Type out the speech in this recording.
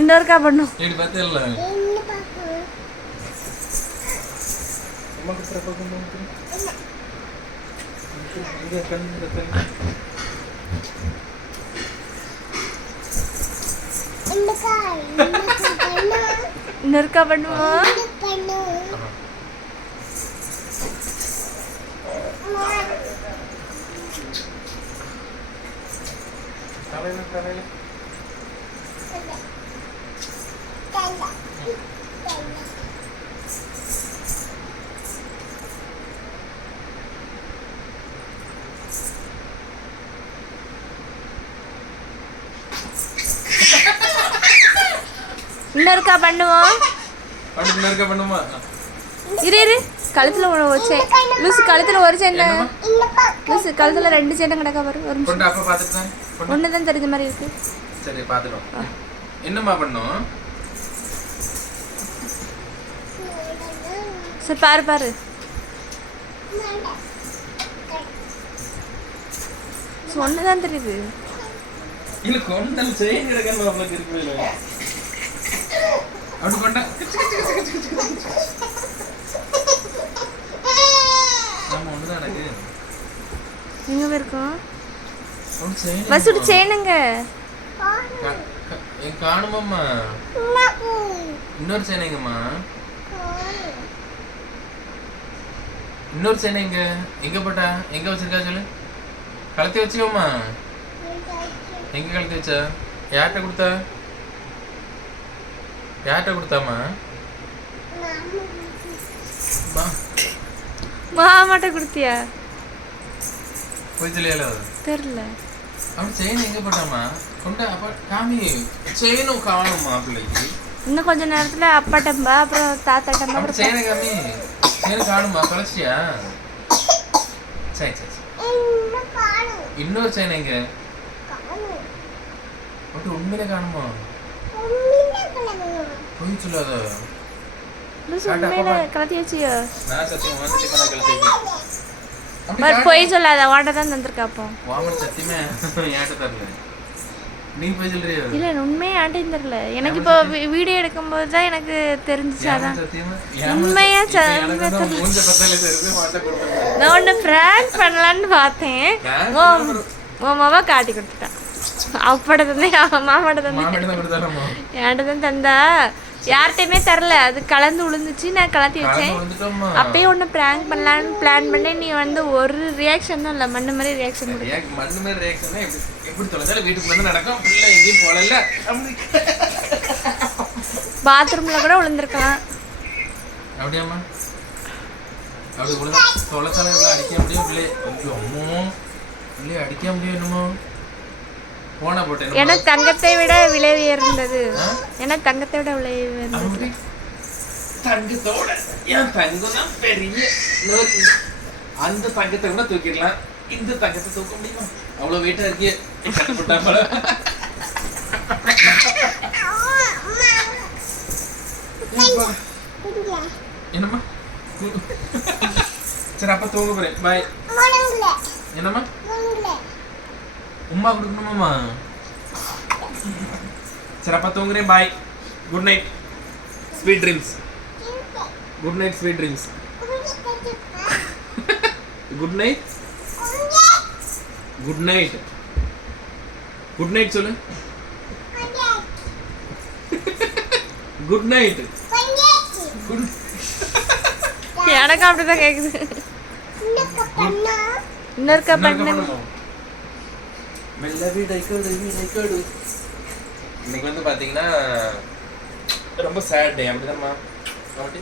Indoor ka parno. Indoor ka parno. Ini Indoor ka parno. இல்லை அம்மா கிட்ட பார்க்க இங்கே கண் இந்த கண் இன்னொருக்கா பண்ணுமா தலையில தலையில இன்னொருக்கா பண்ணுவோம் அப்படி இருக்க பண்ணுமா இரு இரு. கழுத்துல ஒரு செயின் லூசு கழுத்துல ஒரு செயின்? லூசு கழுத்துல ரெண்டு செயினும் கிடக்கா பாரு. ஒரு நிமிஷம். ஒன்று தான் தெரிஞ்ச மாதிரி இருக்கு. சரி பார்த்துட்டோம் என்னம்மா பண்ணும்? சரி பாரு பாரு. ஒன்று தான் தெரியுது. இல்ல கொண்டல் செயின் கிடக்கன்னு அவளுக்கு அப்படி கொண்டா. எங்கே போயிருக்கோம் அப்படி செயின் பஸ்ஸோட செயினுங்க கா- கா- என் காணுமாம்மா? இன்னொரு செயின் எங்கம்மா? இன்னொரு செயின் எங்க? எங்க போட்டா? எங்க வச்சிருக்கா சொல்லு? கழுத்தி வச்சுக்கோம்மா. எங்க கழுத்தி வச்சா? யார்கிட்ட கொடுத்தா? யார்கிட்ட கொடுத்தாம்மா? அம்மா, மாமாட்ட கொடுத்தியா? இன்னும் கொஞ்ச நேரத்துல அப்பாட்டம்பா அப்புறம் தாத்தாட்டம்பா அப்புறம் காணுமா தொலைச்சியா? சரி சரி. இன்னொரு செயின் எங்க? அப்படி உண்மையிலே காணுமா? பொய் சொல்லாத. உண்மையில. கலத்தி வச்சியோ? நான் சத்தியம் வாங்க அப்படி காட்டு. பொய் சொல்லாத வாண்ட தான் தந்திருக்கா அப்போ. வாமன் சத்தியமே. ஏன்ட்ட தரல நீ போய் சொல்றியோ? இல்ல உண்மையே ஆண்டையும் தெரியல எனக்கு இப்போ வி- வீடியோ எடுக்கும்போது தான் எனக்கு தெரிஞ்சிச்சு அதான். உண்மையா. நான் உன்னை ப்ராங்க் பண்ணலான்னு பார்த்தேன். உன் மாமா காட்டி கொடுத்துட்டான். மாமாட்ட தந்தேன் மாமிட்ட தான் கொடுத்தாரம்மா. என்கிட்ட தான் தந்தா. யார்கிட்டயுமே தரல அது கலந்து விழுந்துச்சு நான் கலத்தி வச்சேன். அப்பயே ஒன்று ப்ராங்க் பண்ணலான்னு பிளான் பண்ணி நீ வந்து ஒரு ரியாக்ஷனும் இல்லை மண்ணு மாதிரி ரியாக்ஷன் மண்ணு மேல reaction னா எப்படி- தொலைஞ்சாலும் வீட்டுக்கு வந்து நடக்கும். பிள்ளை எங்கேயும் போகல பாத்ரூம்ல கூட விழுந்திருக்கலாம் அப்படியாம்மா? அப்படி தொலைச்சாலும் அடிக்க முடியும் பிள்ளை அடிக்க முடியும் என்னமோ. ஏன்னா தங்கத்தை விட விலை உயர்ந்தது. ஏன்னா தங்கத்தை விட விலை உயர்ந்தது. தங்கத்தோட என் தங்கம் தான் பெரிய. அந்த தங்கத்தை கூட தூக்கிடலாம். இந்த தங்கத்தை தூக்க முடியுமா? அவ்வளவு வெயிட்டா இருக்கே. என்னம்மா? சரி அப்ப தூங்க போறேன். பாய் என்னம்மா? உமா கொடுக்கணுமாம்மா சரி அப்ப தூங்குறேன் bye good night sweet dreams good night sweet dreams good night good night good night சொல்லு குட் நைட் குட் எனக்கு அப்படிதான் கேக்குது இன்னொருக்கா மெல்ல விடைக்கடு விடைக்கடு இன்னைக்கு வந்து பார்த்தீங்கன்னா ரொம்ப சேட் டே அப்படிதான்மா? அப்படி